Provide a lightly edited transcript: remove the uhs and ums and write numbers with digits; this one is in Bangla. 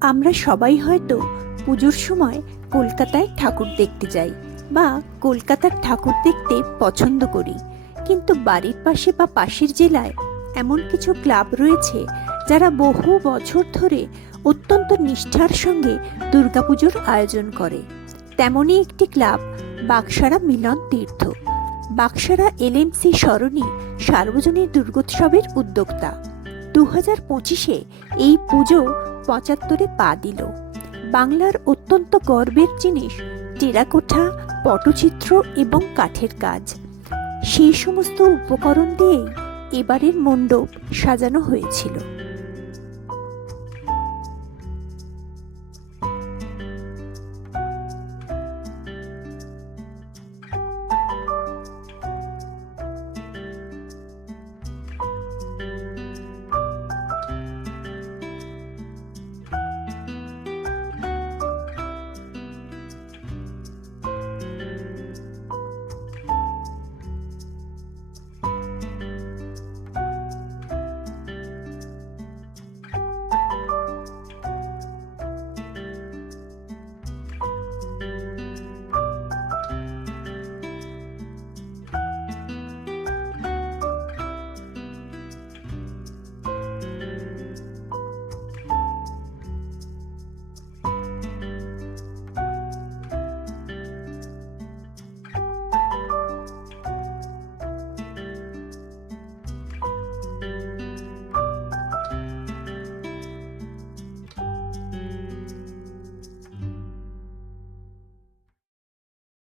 আমরা সবাই হয়তো পুজোর সময় কলকাতায় ঠাকুর দেখতে যাই বা কলকাতার ঠাকুর দেখতে পছন্দ করি, কিন্তু বাড়ির পাশে বা পাশের জেলায় এমন কিছু ক্লাব রয়েছে যারা বহু বছর ধরে অত্যন্ত নিষ্ঠার সঙ্গে দুর্গাপুজোর আয়োজন করে। তেমনই একটি ক্লাব বাকসারা মিলন তীর্থ। বাকসারা এলএমসি সরণি সার্বজনীন দুর্গোৎসবের উদ্যোক্তা। 2025-এ এই পুজো 75-এ পা দিল। বাংলার অত্যন্ত গর্বের জিনিস টেরাকোঠা, পটচিত্র এবং কাঠের কাজ। সেই সমস্ত উপকরণ দিয়েই এবারের মণ্ডপ সাজানো হয়েছিল।